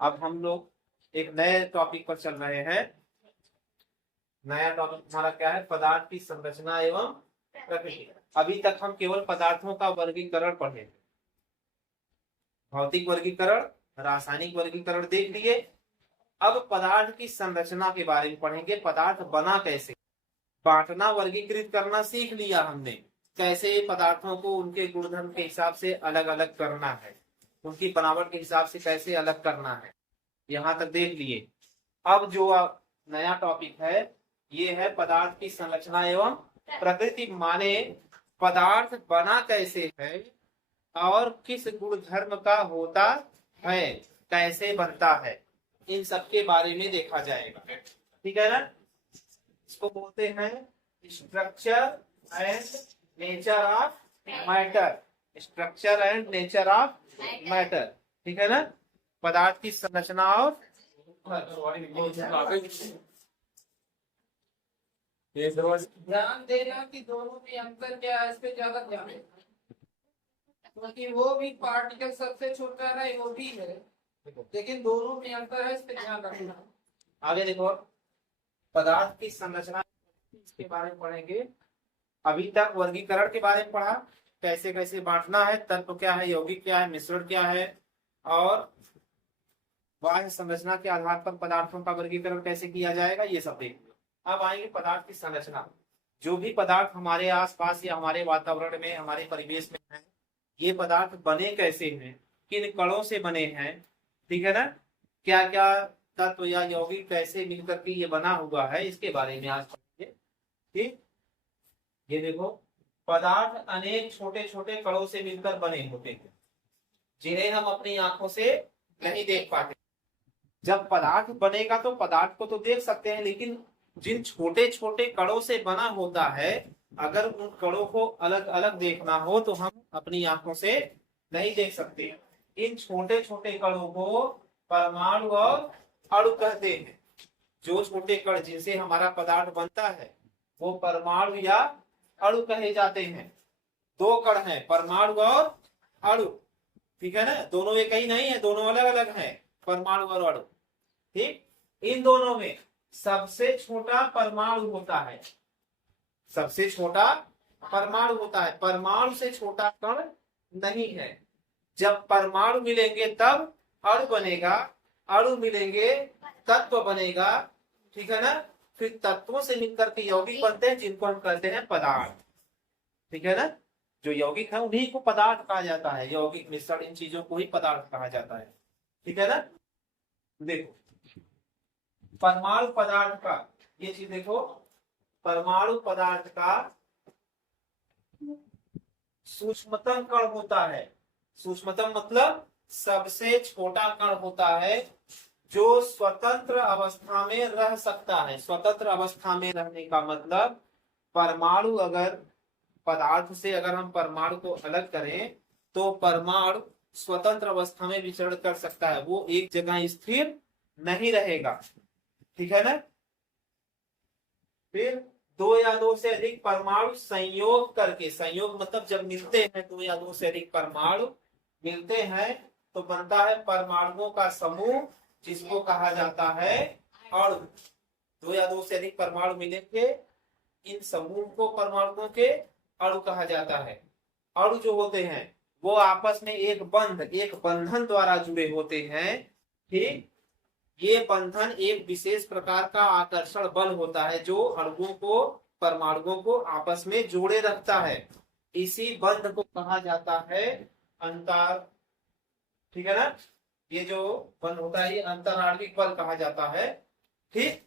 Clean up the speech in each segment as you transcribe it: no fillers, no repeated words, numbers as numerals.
अब हम लोग एक नए टॉपिक पर चल रहे हैं। नया टॉपिक हमारा क्या है? पदार्थ की संरचना एवं प्रकृति। अभी तक हम केवल पदार्थों का वर्गीकरण पढ़े, भौतिक वर्गीकरण, रासायनिक वर्गीकरण देख लिए। अब पदार्थ की संरचना के बारे में पढ़ेंगे। पदार्थ बना कैसे, बांटना, वर्गीकृत करना सीख लिया हमने। कैसे पदार्थों को उनके गुणधर्म के हिसाब से अलग अलग करना है, उनकी बनावट के हिसाब से कैसे अलग करना है, यहाँ तक देख लिए। अब जो नया टॉपिक है ये है पदार्थ की संरचना एवं प्रकृति। माने पदार्थ बना कैसे है और किस गुणधर्म का होता है, कैसे बनता है, इन सब के बारे में देखा जाएगा। ठीक है ना? इसको बोलते हैं structure and nature of matter. Structure and nature of matter, ठीक है ना? पदार्थ की संरचना और ध्यान देना कि दोनों में अंतर क्या है, इस पे ज्यादा ध्यान देना, क्योंकि वो भी पार्टिकल सबसे छोटा है, वो भी है, लेकिन दोनों में अंतर है, इस पे ध्यान रखना। आगे देखो, पदार्थ की संरचना के बारे में पढ़ेंगे। अभी तक वर्गीकरण के बारे में पढ़ा, कैसे कैसे बांटना है, तत्व क्या है, यौगिक क्या है, मिश्रण क्या है, और बाह्य संरचना के आधार पर पदार्थों का वर्गीकरण कैसे किया जाएगा, ये सब देखेंगे। अब आएंगे पदार्थ की संरचना। जो भी पदार्थ हमारे आसपास या हमारे वातावरण में, हमारे परिवेश में है, ये पदार्थ बने कैसे हैं, किन कणों से बने हैं, ठीक है ना? क्या क्या तत्व या यौगिक कैसे मिलकर के ये बना हुआ है, इसके बारे में आज पढ़ेंगे। ठीक, ये देखो, पदार्थ अनेक छोटे छोटे कणों से मिलकर बने होते हैं, जिन्हें हम अपनी आंखों से नहीं देख पाते। जब पदार्थ बनेगा तो पदार्थ को तो देख सकते हैं, लेकिन जिन छोटे छोटे कणों से बना होता है, अगर उन कणों को अलग अलग देखना हो तो हम अपनी आंखों से नहीं देख सकते। इन छोटे छोटे कणों को परमाणु और अणु कहते हैं। जो छोटे कण जिनसे हमारा पदार्थ बनता है वो परमाणु या अणु कहे जाते हैं। दो कण हैं, परमाणु और अणु, ठीक है ना? दोनों एक ही नहीं है, दोनों अलग अलग हैं, परमाणु और अणु। ठीक, इन दोनों में सबसे छोटा परमाणु होता है, सबसे छोटा परमाणु होता है, परमाणु से छोटा कण नहीं है। जब परमाणु मिलेंगे तब अणु बनेगा, अणु मिलेंगे तत्व बनेगा, ठीक है ना? फिर तत्वों से मिलकर के यौगिक बनते हैं, जिनको हम कहते हैं पदार्थ। ठीक है ना? जो यौगिक है उन्हीं को पदार्थ कहा जाता है। यौगिक मिश्रण, इन चीजों को ही पदार्थ कहा जाता है। ठीक है ना? देखो, परमाणु पदार्थ का, ये चीज देखो, परमाणु पदार्थ का सूक्ष्मतम कण होता है। सूक्ष्मतम मतलब सबसे छोटा कण होता है, जो स्वतंत्र अवस्था में रह सकता है। स्वतंत्र अवस्था में रहने का मतलब, परमाणु अगर पदार्थ से अगर हम परमाणु को अलग करें तो परमाणु स्वतंत्र अवस्था में विचरण कर सकता है, वो एक जगह स्थिर नहीं रहेगा। ठीक है ना? फिर दो या दो से अधिक परमाणु संयोग करके, संयोग मतलब जब मिलते हैं, दो या दो से अधिक परमाणु मिलते हैं तो बनता है परमाणुओं का समूह, जिसको कहा जाता है अणु। दो या दो से अधिक परमाणु मिलेंगे, इन समूह को परमाणुओं के अणु कहा जाता है। अणु जो होते हैं वो आपस में एक बंधन द्वारा जुड़े होते हैं। ठीक, ये बंधन एक विशेष प्रकार का आकर्षण बल होता है, जो अणुओं को, परमाणुओं को आपस में जोड़े रखता है। इसी बंध को कहा जाता है अंतर। ठीक है ना? ये जो बल होता है ये अंतराणविक बल कहा जाता है। ठीक,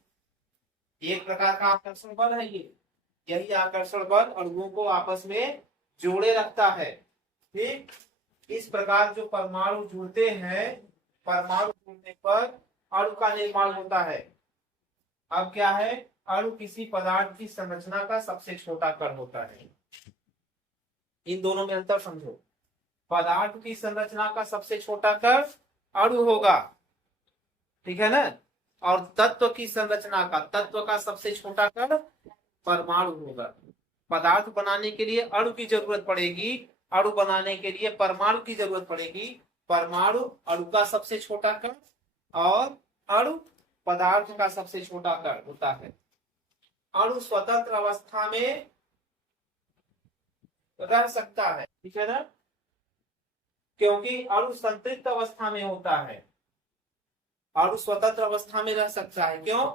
एक प्रकार का आकर्षण बल है ये। यही आकर्षण बल अणुओं को आपस में जोड़े रखता है। ठीक, इस प्रकार जो परमाणु जुड़ते हैं, परमाणु जुड़ने पर अणु का निर्माण होता है। अब क्या है? अणु किसी पदार्थ की संरचना का सबसे छोटा कण होता है। इन दोनों में अंतर समझो। पदार्थ की संरचना का सबसे छोटा कण अणु होगा, ठीक है ना? और तत्व की संरचना का, तत्व का सबसे छोटा कण परमाणु होगा। पदार्थ बनाने के लिए अणु की जरूरत पड़ेगी, अणु बनाने के लिए परमाणु की जरूरत पड़ेगी। परमाणु अणु का सबसे छोटा कण और अणु पदार्थ का सबसे छोटा कण होता है। अणु स्वतंत्र अवस्था में रह सकता है, ठीक है ना, क्योंकि अणु संतृप्त अवस्था में होता है। अणु स्वतंत्र अवस्था में रह सकता है, क्यों?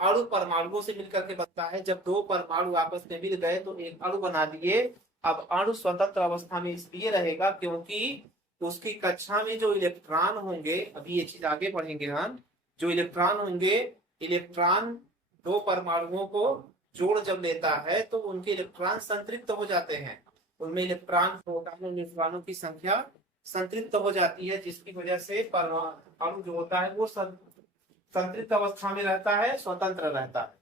अणु परमाणुओं से मिलकर के बनता है। जब दो परमाणु आपस में मिल गए तो एक अणु बना दिए। अब अणु स्वतंत्र अवस्था में इसलिए रहेगा क्योंकि उसकी कक्षा में जो इलेक्ट्रॉन होंगे, अभी ये चीज आगे पढ़ेंगे हम, जो इलेक्ट्रॉन होंगे, इलेक्ट्रॉन दो परमाणुओं को जोड़ जब लेता है तो उनके इलेक्ट्रॉन संतृप्त हो जाते हैं। उनमें इलेक्ट्रॉनों की संख्या संतृप्त हो जाती है, जिसकी वजह से परमाणु जो होता है वो संतृप्त अवस्था में रहता है, स्वतंत्र रहता है।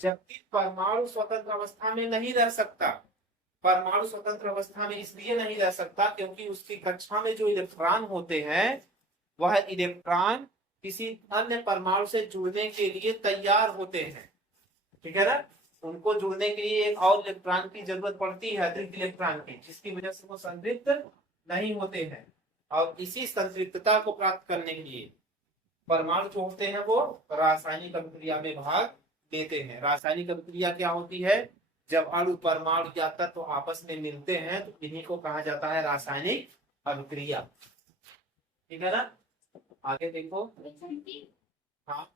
जबकि परमाणु स्वतंत्र अवस्था में नहीं रह सकता। परमाणु स्वतंत्र अवस्था में इसलिए नहीं रह सकता क्योंकि उसकी कक्षा में जो इलेक्ट्रॉन होते हैं वह इलेक्ट्रॉन किसी अन्य परमाणु से जुड़ने के लिए तैयार होते हैं, ठीक है ना। उनको जुड़ने के लिए एक और इलेक्ट्रॉन की जरूरत पड़ती है, अतिरिक्त इलेक्ट्रॉन की, जिसकी वजह से वो संतृप्त नहीं होते हैं। और इसी संतृप्तता को प्राप्त करने के लिए परमाणु जो होते हैं वो रासायनिक अभिक्रिया में भाग लेते हैं। रासायनिक अभिक्रिया क्या होती है? जब अणु परमाणु या तत्व आपस में मिलते हैं तो इन्हीं को कहा जाता है रासायनिक अभिक्रिया, ठीक है ना। आगे देखो, हाँ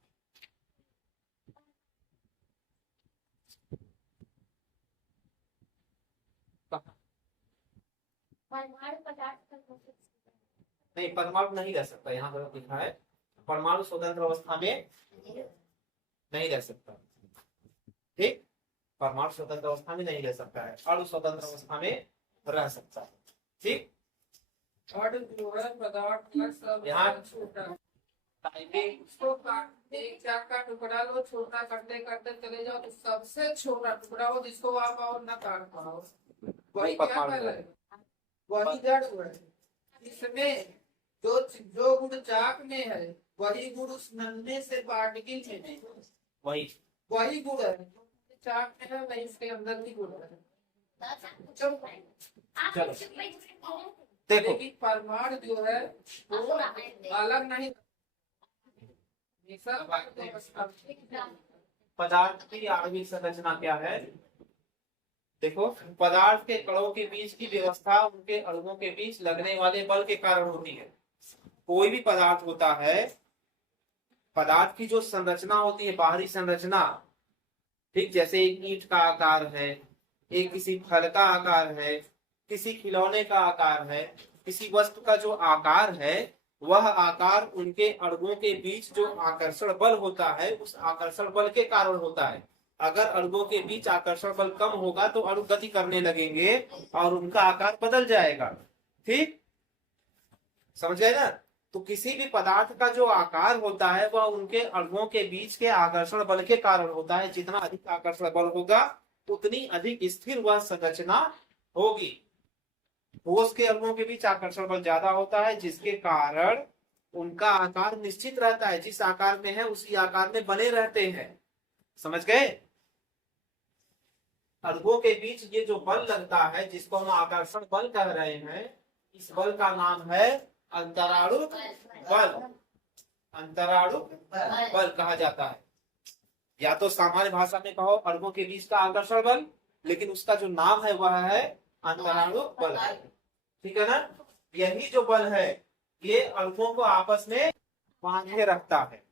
नहीं, परमाणु नहीं रह सकता, यहाँ पर लिखा है परमाणु स्वतंत्र अवस्था में नहीं रह सकता, ठीक। परमाणु स्वतंत्र अवस्था में नहीं रह सकता है, अणु स्वतंत्र अवस्था में रह सकता है, ठीक। पदार्थ का सब यहाँ छोटा टाइपिंग उसको काट, एक चाक का टुकड़ा लो, छोटा करते करते चले जाओ तो सबसे छोटा टुकड़ा हो जिसको आप और ना काट पाओ, वही क्या कहलाए, वही जड़ है। इसमें जो गुण चाक में है वही गुण उस नन्हे से पार्टिकल में है, वही गुण है चाक में है, वही उसके अंदर भी गुण है। देखो, लेकिन परमाणु जो है वो अलग नहीं, पदार्थ की आणविक संरचना क्या है? देखो, पदार्थ के कणों के बीच की व्यवस्था उनके अणुओं के बीच लगने वाले बल के कारण होती है। कोई भी पदार्थ होता है, पदार्थ की जो संरचना होती है, बाहरी संरचना, ठीक, जैसे एक ईंट का आकार है, एक किसी फल का आकार है, किसी खिलौने का आकार है, किसी वस्तु का जो आकार है, वह आकार उनके अणुओं के बीच जो आकर्षण बल होता है उस आकर्षण बल के कारण होता है। अगर अणुओं के बीच आकर्षण बल कम होगा तो अणु गति करने लगेंगे और उनका आकार बदल जाएगा, ठीक, समझ गए ना। तो किसी भी पदार्थ का जो आकार होता है वह उनके अणुओं के बीच के आकर्षण बल के कारण होता है। जितना अधिक आकर्षण बल होगा उतनी अधिक स्थिर वह संरचना होगी। ठोस के अणुओं के बीच आकर्षण बल ज्यादा होता है, जिसके कारण उनका आकार निश्चित रहता है, जिस आकार में है उसी आकार में बने रहते हैं, समझ गए। अणुओं के बीच ये जो बल लगता है जिसको हम आकर्षण बल कह रहे हैं, इस बल का नाम है अंतराणु बल। अंतराणु बल कहा जाता है, या तो सामान्य भाषा में कहो अणुओं के बीच का आकर्षण बल, लेकिन उसका जो नाम है वह है अंतराणु बल, ठीक है ना। यही जो बल है ये अणुओं को आपस में बांधे रखता है।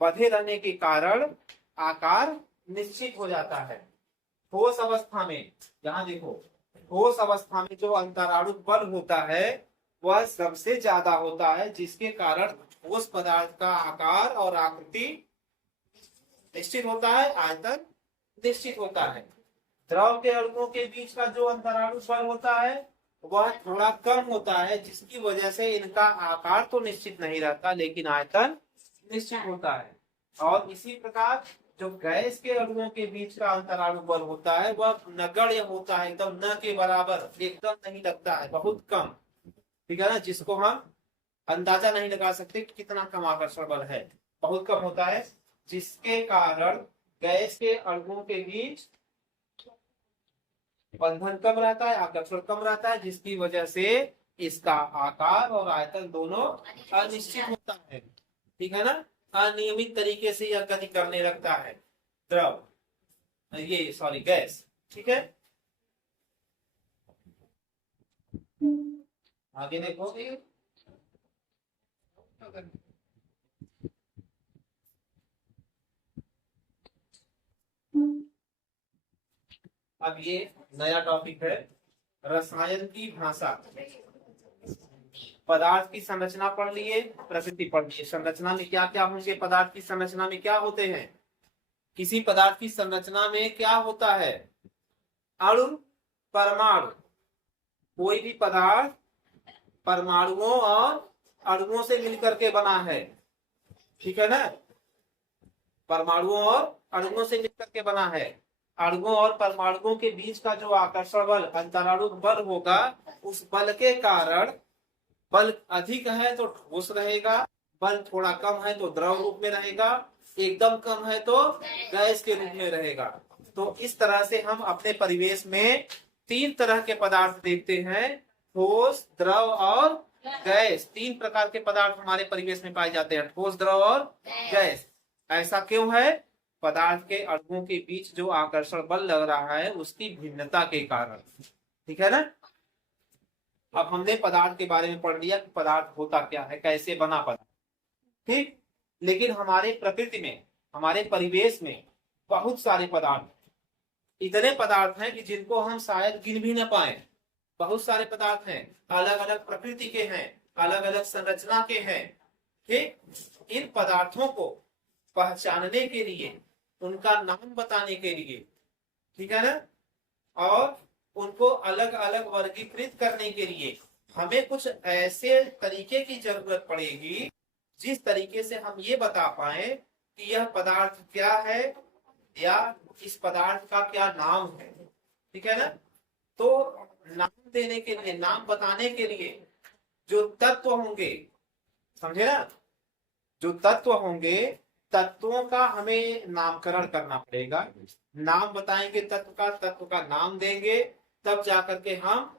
बंधे रहने के कारण आकार निश्चित हो जाता है। ठोस अवस्था में, यहाँ देखो, ठोस अवस्था में जो अंतराणु बल होता है वह सबसे ज्यादा होता है, जिसके कारण ठोस पदार्थ का आकार और आकृति निश्चित होता है, आयतन निश्चित होता है। द्रव के अणुओं के बीच का जो अंतराणु बल होता है वह थोड़ा कम होता है, जिसकी वजह से इनका आकार तो निश्चित नहीं रहता लेकिन आयतन निश्चित होता है। और इसी प्रकार जो गैस के अणुओं के बीच का अंतराणु बल होता है वह नगण्य होता है, एकदम न के बराबर, एकदम नहीं लगता है, बहुत कम, ठीक है ना, जिसको हम अंदाजा नहीं लगा सकते कि कितना कम आकर्षण बल है, बहुत कम होता है, जिसके कारण गैस के अणुओं के बीच बंधन कम रहता है, आकर्षण कम रहता है, जिसकी वजह से इसका आकार और आयतन दोनों अनिश्चित होता है। ठीक है ना, अनियमित तरीके से यह गति करने लगता है द्रव, ये सॉरी गैस। ठीक है, आगे देखो। अब ये नया टॉपिक है, रसायन की भाषा। पदार्थ की संरचना पढ़ लिए, प्रकृति पढ़ लिए। संरचना में क्या क्या होंगे, पदार्थ की संरचना में क्या होते हैं, किसी पदार्थ की संरचना में क्या होता है, अणु परमाणु। कोई भी पदार्थ परमाणुओं और अणुओं से मिलकर के बना है, ठीक है ना, परमाणुओं और अणुओं से मिलकर के बना है। अणुओं और परमाणुओं के बीच का जो आकर्षण बल, अंतराणु बल होगा, उस बल के कारण, बल अधिक है तो ठोस रहेगा, बल थोड़ा कम है तो द्रव रूप में रहेगा, एकदम कम है तो गैस के रूप में रहेगा। तो इस तरह से हम अपने परिवेश में 3 तरह के पदार्थ देखते हैं, ठोस, द्रव और गैस। 3 प्रकार के पदार्थ हमारे परिवेश में पाए जाते हैं, ठोस, द्रव और गैस। ऐसा क्यों है, पदार्थ के अणुओं के बीच जो आकर्षण बल लग रहा है उसकी भिन्नता के कारण। ठीक है ना। अब हमने पदार्थ के बारे में पढ़ लिया कि पदार्थ होता क्या है, कैसे बना पदार्थ, ठीक। लेकिन हमारे प्रकृति में, हमारे परिवेश में बहुत सारे पदार्थ, इतने पदार्थ हैं कि जिनको हम शायद गिन भी न पाए। बहुत सारे पदार्थ हैं, अलग अलग प्रकृति के हैं, अलग अलग संरचना के हैं, ठीक। इन पदार्थों को पहचानने के लिए, उनका नाम बताने के लिए, ठीक है ना, और उनको अलग अलग वर्गीकृत करने के लिए हमें कुछ ऐसे तरीके की जरूरत पड़ेगी जिस तरीके से हम ये बता पाए कि यह पदार्थ क्या है या इस पदार्थ का क्या नाम है। ठीक है ना। तो नाम देने के लिए, नाम बताने के लिए जो तत्व होंगे, समझे ना, जो तत्व होंगे, तत्वों का हमें नामकरण करना पड़ेगा। नाम बताएंगे तत्व का, तत्व का नाम देंगे, तब जाकर के हम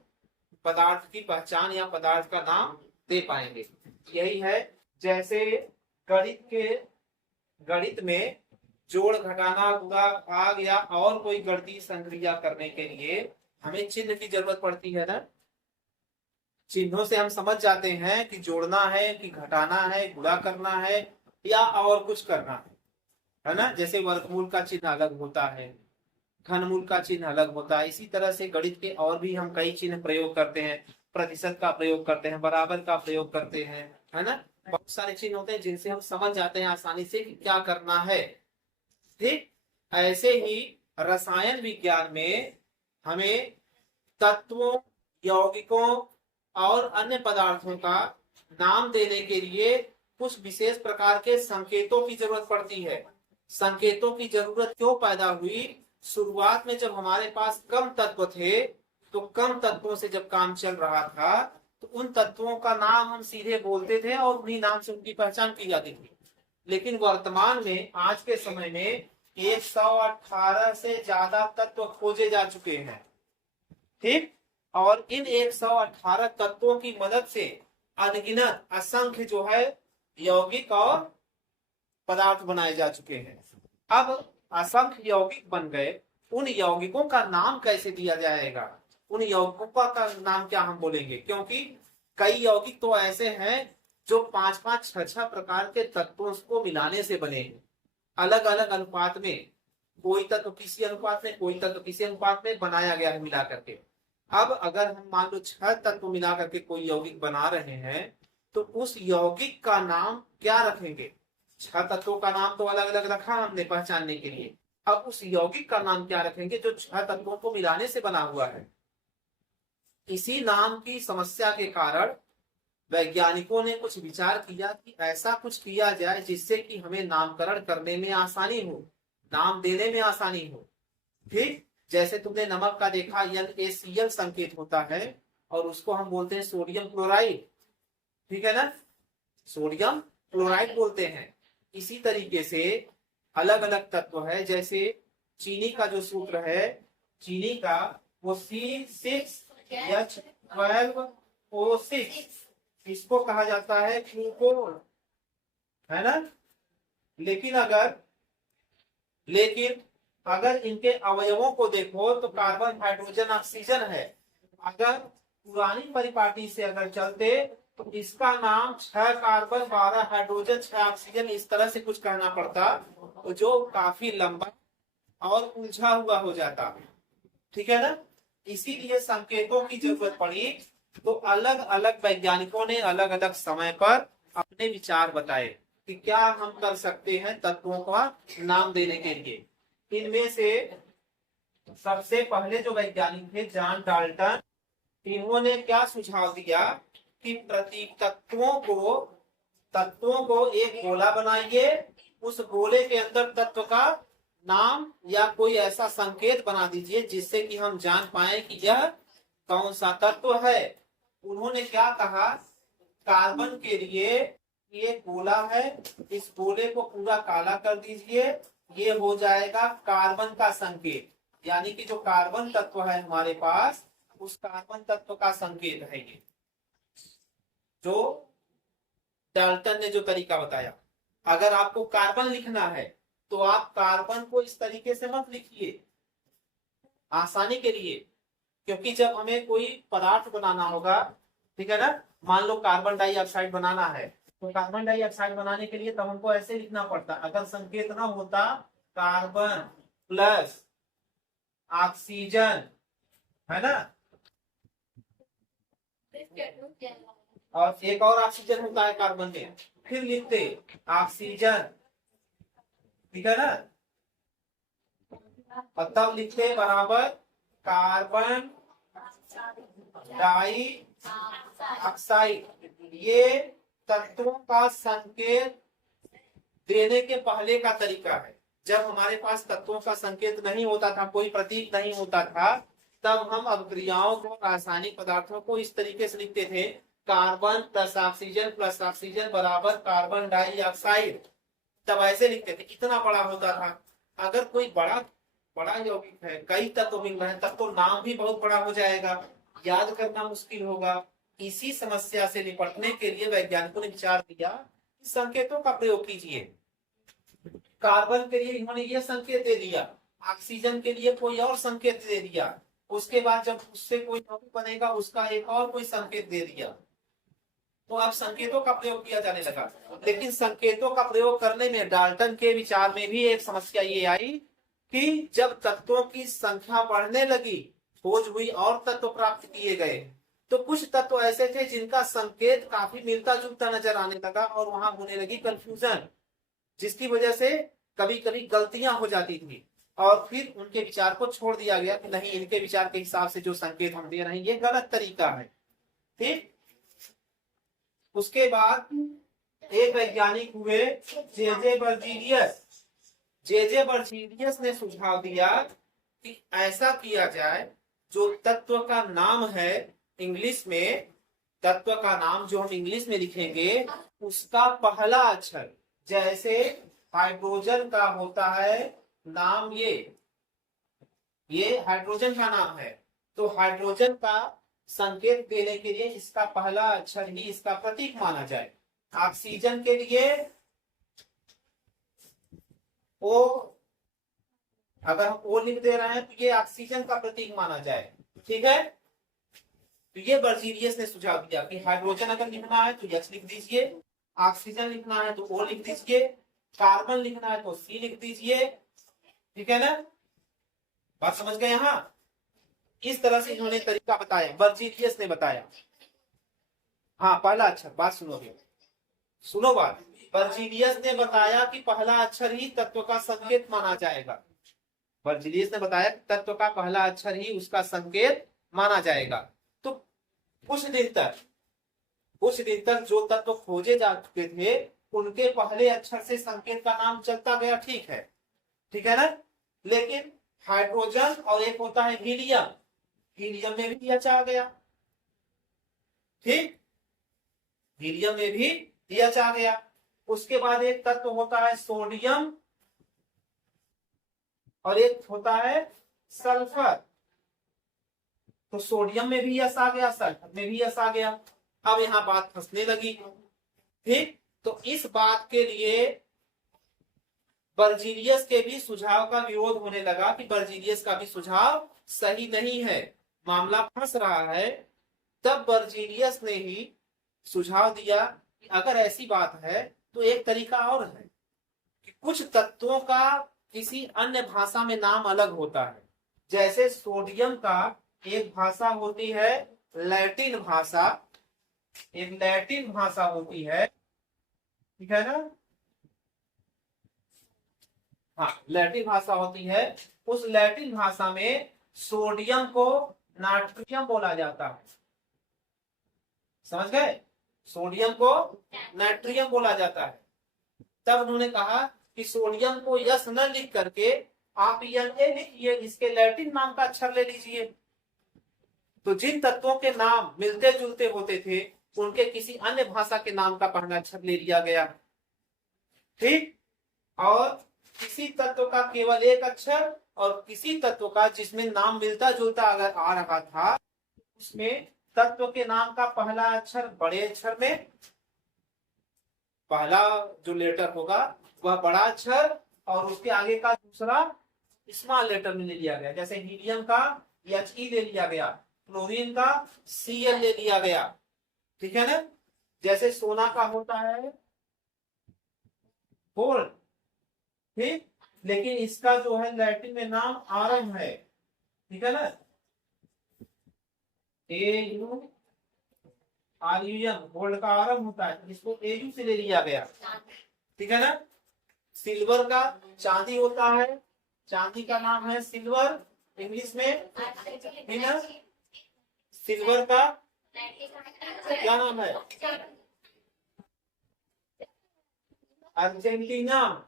पदार्थ की पहचान या पदार्थ का नाम दे पाएंगे। यही है, जैसे गणित में जोड़, घटाना, गुणा, भाग या और कोई गणितीय संक्रिया करने के लिए हमें चिन्ह की जरूरत पड़ती है ना। चिन्हों से हम समझ जाते हैं कि जोड़ना है कि घटाना है, गुणा करना है या और कुछ करना है ना। जैसे वर्गमूल का चिन्ह अलग होता है, घनमूल का चिन्ह अलग होता है। इसी तरह से गणित के और भी हम कई चिन्ह प्रयोग करते हैं, प्रतिशत का प्रयोग करते हैं, बराबर का प्रयोग करते हैं, है ना। बहुत सारे चिन्ह होते हैं जिनसे हम समझ जाते हैं आसानी से कि क्या करना है, ठीक। ऐसे ही रसायन विज्ञान में हमें तत्वों, यौगिकों और अन्य पदार्थों का नाम देने के लिए कुछ विशेष प्रकार के संकेतों की जरूरत पड़ती है। संकेतों की जरूरत क्यों पैदा हुई, शुरुआत में जब हमारे पास कम तत्व थे, तो कम तत्वों से जब काम चल रहा था तो उन तत्वों का नाम हम सीधे बोलते थे और उन्हीं नाम से उनकी पहचान की जाती थी। लेकिन वर्तमान में, आज के समय में 118 से ज्यादा तत्व खोजे जा चुके हैं, ठीक। और इन 118 तत्वों की मदद से अनगिनत, असंख्य जो है यौगिक और पदार्थ बनाए जा चुके हैं। अब असंख्य यौगिक बन गए, उन यौगिकों का नाम कैसे दिया जाएगा, उन यौगिकों का नाम क्या हम बोलेंगे, क्योंकि कई यौगिक तो ऐसे हैं जो 5-5, 6-6 प्रकार के तत्वों को मिलाने से बने हैं, अलग अलग अनुपात में। कोई तत्व किसी अनुपात में, कोई तत्व किसी अनुपात में बनाया गया है मिला करके। अब अगर हम मान लो 6 तत्व मिला करके कोई यौगिक बना रहे हैं, तो उस यौगिक का नाम क्या रखेंगे। 6 तत्वों का नाम तो अलग अलग रखा हमने पहचानने के लिए, अब उस यौगिक का नाम क्या रखेंगे जो 6 तत्वों को मिलाने से बना हुआ है। इसी नाम की समस्या के कारण वैज्ञानिकों ने कुछ विचार किया कि ऐसा कुछ किया जाए जिससे कि हमें नामकरण करने में आसानी हो, नाम देने में आसानी हो, ठीक। जैसे तुमने नमक का देखा, NaCl संकेत होता है और उसको हम बोलते हैं सोडियम क्लोराइड, ठीक है ना, सोडियम क्लोराइड बोलते हैं। इसी तरीके से अलग अलग तत्व है, जैसे चीनी का जो सूत्र है, चीनी का वो C6H12O6, इसको कहा जाता है ग्लूकोज, है ना। लेकिन अगर इनके अवयवों को देखो तो कार्बन, हाइड्रोजन, ऑक्सीजन है। अगर पुरानी परिपाटी से अगर चलते तो इसका नाम 6 कार्बन 12 हाइड्रोजन 6 ऑक्सीजन इस तरह से कुछ कहना पड़ता, जो काफी लंबा और उलझा हुआ हो जाता। ठीक है ना। इसीलिए संकेतों की जरूरत पड़ी, तो अलग अलग वैज्ञानिकों ने अलग अलग समय पर अपने विचार बताए कि क्या हम कर सकते हैं तत्वों का नाम देने के लिए। इनमें से सबसे पहले जो वैज्ञानिक थे जॉन डाल्टन, इन्होंने क्या सुझाव दिया कि प्रतीक तत्वों को एक गोला बनाइए, उस गोले के अंदर तत्व का नाम या कोई ऐसा संकेत बना दीजिए जिससे कि हम जान पाए कि यह कौन सा तत्व है। उन्होंने क्या कहा, कार्बन के लिए ये गोला है, इस गोले को पूरा काला कर दीजिए, ये हो जाएगा कार्बन का संकेत। यानी कि जो कार्बन तत्व है हमारे पास, उस कार्बन तत्व का संकेत है ये, जो डाल्टन ने जो तरीका बताया। अगर आपको कार्बन लिखना है तो आप कार्बन को इस तरीके से मत लिखिए आसानी के लिए, क्योंकि जब हमें कोई पदार्थ बनाना होगा, ठीक है ना, मान लो कार्बन डाइऑक्साइड बनाना है, तो कार्बन डाइऑक्साइड बनाने के लिए तब हमको ऐसे लिखना पड़ता। अगर संकेत ना होता कार्बन प्लस ऑक्सीजन, है ना, और एक और ऑक्सीजन होता है कार्बन में, फिर लिखते ऑक्सीजन, ठीक है ना, और तब लिखते बराबर कार्बन डाई ऑक्साइड। ये तत्वों का संकेत देने के पहले का तरीका है। जब हमारे पास तत्वों का संकेत नहीं होता था, कोई प्रतीक नहीं होता था, तब हम अभिक्रियाओं को, रासायनिक पदार्थों को इस तरीके से लिखते थे, कार्बन प्लस ऑक्सीजन बराबर कार्बन डाइऑक्साइड। तब ऐसे लिखते थे, इतना बड़ा होता था। अगर कोई बड़ा बड़ा यौगिक है, कई तत्व मिल रहे हैं, तब तो नाम भी बहुत बड़ा हो जाएगा, याद करना मुश्किल होगा। इसी समस्या से निपटने के लिए वैज्ञानिकों ने विचार किया कि संकेतों का प्रयोग कीजिए। कार्बन के लिए इन्होंने यह संकेत दे दिया, ऑक्सीजन के लिए कोई और संकेत दे दिया, उसके बाद जब उससे कोई यौगिक बनेगा उसका एक और कोई संकेत दे दिया। तो अब संकेतों का प्रयोग किया जाने लगा। लेकिन संकेतों का प्रयोग करने में डाल्टन के विचार में भी एक समस्या ये आई कि जब तत्वों की संख्या बढ़ने लगी, खोज हुई और तत्व प्राप्त किए गए, तो कुछ तत्व ऐसे थे जिनका संकेत काफी मिलता जुलता नजर आने लगा और वहां होने लगी कंफ्यूजन, जिसकी वजह से कभी कभी गलतियां हो जाती थी, और फिर उनके विचार को छोड़ दिया गया कि नहीं, इनके विचार के हिसाब से जो संकेत हम दे रहे हैं ये गलत तरीका है। ठीक। उसके बाद एक वैज्ञानिक हुए जे बर्जीलियस ने सुझाव दिया कि ऐसा किया जाए, जो तत्व का नाम है इंग्लिश में, तत्व का नाम जो हम इंग्लिश में लिखेंगे, उसका पहला अक्षर, जैसे हाइड्रोजन का होता है नाम, ये हाइड्रोजन का नाम है, तो हाइड्रोजन का संकेत देने के लिए इसका पहला अक्षर ही इसका प्रतीक माना जाए। ऑक्सीजन के लिए ओ, अगर हम ओ लिख दे रहे हैं तो ये ऑक्सीजन का प्रतीक माना जाए। ठीक है। तो ये बर्जीलियस ने सुझाव दिया कि हाइड्रोजन अगर लिखना है तो एच लिख दीजिए, ऑक्सीजन लिखना है तो ओ लिख दीजिए, कार्बन लिखना है तो सी लिख दीजिए। ठीक है ना, बात समझ गए। यहाँ इस तरह से इन्होंने तरीका बताया, बर्जीलियस ने बताया। हाँ, पहला अक्षर, बात सुनोगे, सुनो बात। बर्जीलियस ने बताया कि पहला अक्षर ही तत्व का संकेत माना जाएगा। बर्जीलियस ने बताया कि तत्व का पहला अक्षर ही उसका संकेत माना जाएगा। तो कुछ दिन तक जो तत्व खोजे जा चुके थे, उनके पहले अक्षर से संकेत का नाम चलता गया। ठीक है ना। लेकिन हाइड्रोजन और एक होता है हीलियम में भी एच आ गया। ठीक, हीलियम में भी एच आ गया। उसके बाद एक तत्व होता है सोडियम और एक होता है सल्फर, तो सोडियम में भी एस आ गया, सल्फर में भी एस आ गया। अब यहाँ बात फंसने लगी। ठीक, तो इस बात के लिए बर्जीलियस के भी सुझाव का विरोध होने लगा कि बर्जीलियस का भी सुझाव सही नहीं है, मामला फंस रहा है। तब बर्जीलियस ने ही सुझाव दिया कि अगर ऐसी बात है तो एक तरीका और है कि कुछ तत्वों का किसी अन्य भाषा में नाम अलग होता है। जैसे सोडियम का एक भाषा होती है लैटिन भाषा, एक लैटिन भाषा होती है, ठीक है ना। हाँ, लैटिन भाषा होती है। उस लैटिन भाषा में सोडियम को नाट्रियम बोला जाता है, समझ गए। सोडियम को नाट्रियम बोला जाता है। तब उन्होंने कहा कि सोडियम को यस न लिख करके आप एन लिखिए, इसके लैटिन नाम का अक्षर ले लीजिए। तो जिन तत्वों के नाम मिलते जुलते होते थे उनके किसी अन्य भाषा के नाम का पहला अक्षर ले लिया गया, ठीक। और किसी तत्व का केवल एक अक्षर और किसी तत्व का जिसमें नाम मिलता जुलता अगर आ रहा था उसमें तत्व के नाम का पहला अक्षर बड़े अक्षर में, पहला जो लेटर होगा वह बड़ा अक्षर और उसके आगे का दूसरा स्मॉल लेटर में ले लिया गया। जैसे हीलियम का He ले लिया गया, क्लोरीन का Cl ले लिया गया, ठीक है ना। जैसे सोना का होता है गोल्ड, ठीक, लेकिन इसका जो है लैटिन में नाम आरम है, ठीक है ना। AU गोल्ड का आरम होता है, इसको AU से ले लिया गया, ठीक है ना। सिल्वर का चांदी होता है, चांदी का नाम है सिल्वर इंग्लिश में, ठीक है। सिल्वर का क्या नाम है, अर्जेंटीना,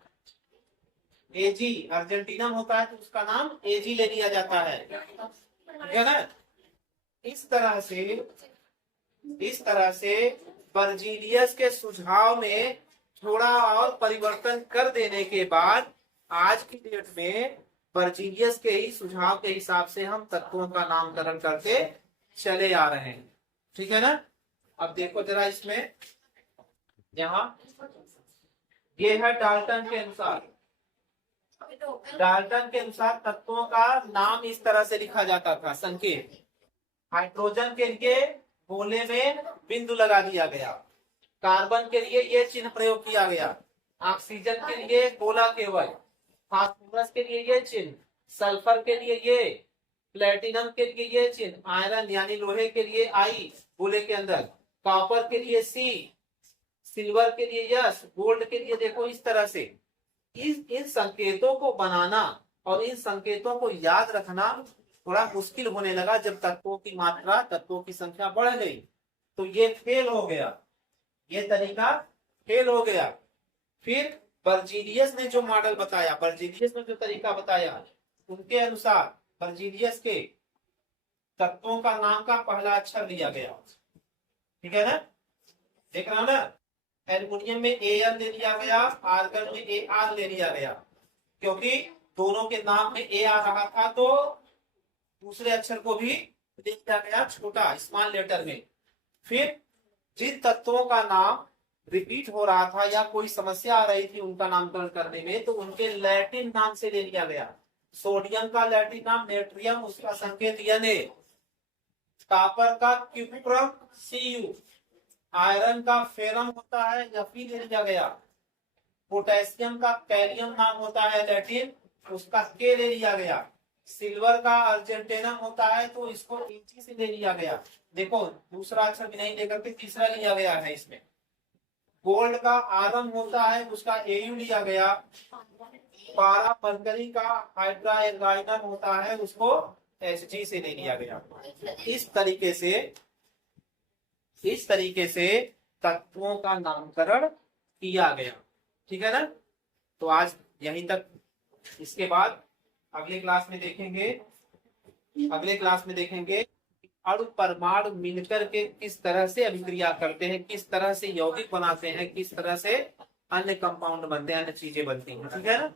AG अर्जेंटीना होता है तो उसका नाम AG ले लिया जाता है, ठीक है ना। इस तरह से बर्जीलियस के सुझाव में थोड़ा और परिवर्तन कर देने के बाद आज की डेट में बर्जीलियस के ही सुझाव के हिसाब से हम तत्वों का नामकरण करके चले आ रहे हैं, ठीक है ना। अब देखो जरा इसमें, यहाँ ये है डाल्टन के अनुसार, डाल्टन के अनुसार तत्वों का नाम इस तरह से लिखा जाता था, संकेत। हाइड्रोजन के लिए गोले में बिंदु लगा दिया गया, कार्बन के लिए ये चिन्ह प्रयोग किया गया, ऑक्सीजन के लिए गोला केवल, फास्फोरस के लिए ये चिन्ह, सल्फर के लिए ये, प्लेटिनम के लिए ये चिन्ह, आयरन यानी लोहे के लिए आई गोले के अंदर, कॉपर के लिए C, सिल्वर के लिए यस, गोल्ड के लिए देखो इस तरह से। इन संकेतों को बनाना और इन संकेतों को याद रखना थोड़ा मुश्किल होने लगा जब तत्वों की मात्रा, तत्वों की संख्या बढ़ गई, तो ये फेल हो गया, ये तरीका फेल हो गया। फिर बर्जीलियस ने जो मॉडल बताया, बर्जीलियस ने जो तरीका बताया, उनके अनुसार बर्जीलियस के तत्वों का नाम का पहला अक्षर लिया गया, ठीक है ना, देख रहा ना। एल्युमिनियम में Al ले लिया गया, आर्गन में Ar ले लिया गया, क्योंकि दोनों के नाम में A आ रहा था तो दूसरे अक्षर को भी ले लिया गया छोटा स्मॉल लेटर में। फिर जिन तत्वों का नाम रिपीट हो रहा था या कोई समस्या आ रही थी उनका नामकरण करने में, तो उनके लैटिन नाम से ले लिया गया। सोडियम का लैटिन नाम नेट्रियम, उसका संकेत Na, कॉपर का क्यूप्रम Cu, आयरन का फेरम होता है Fe ले लिया गया, पोटेशियम का कैलियम नाम होता है लैटिन, उसका K ले लिया गया, सिल्वर का अर्जेंटेनम होता है तो इसको Ag से ले लिया गया, देखो दूसरा अक्षर भी नहीं लेकर के तीसरा लिया गया है इसमें। गोल्ड का आरम होता है उसका Au लिया गया, पारा मरकरी का हाइड्राइनम होता है उसको Hg से ले लिया गया। इस तरीके से तत्वों का नामकरण किया गया, ठीक है ना। तो आज यहीं तक, इसके बाद अगले क्लास में देखेंगे अणु परमाणु मिलकर के किस तरह से अभिक्रिया करते हैं, किस तरह से यौगिक बनाते हैं, किस तरह से अन्य कंपाउंड बनते हैं, अन्य चीजें बनती हैं, ठीक है ना।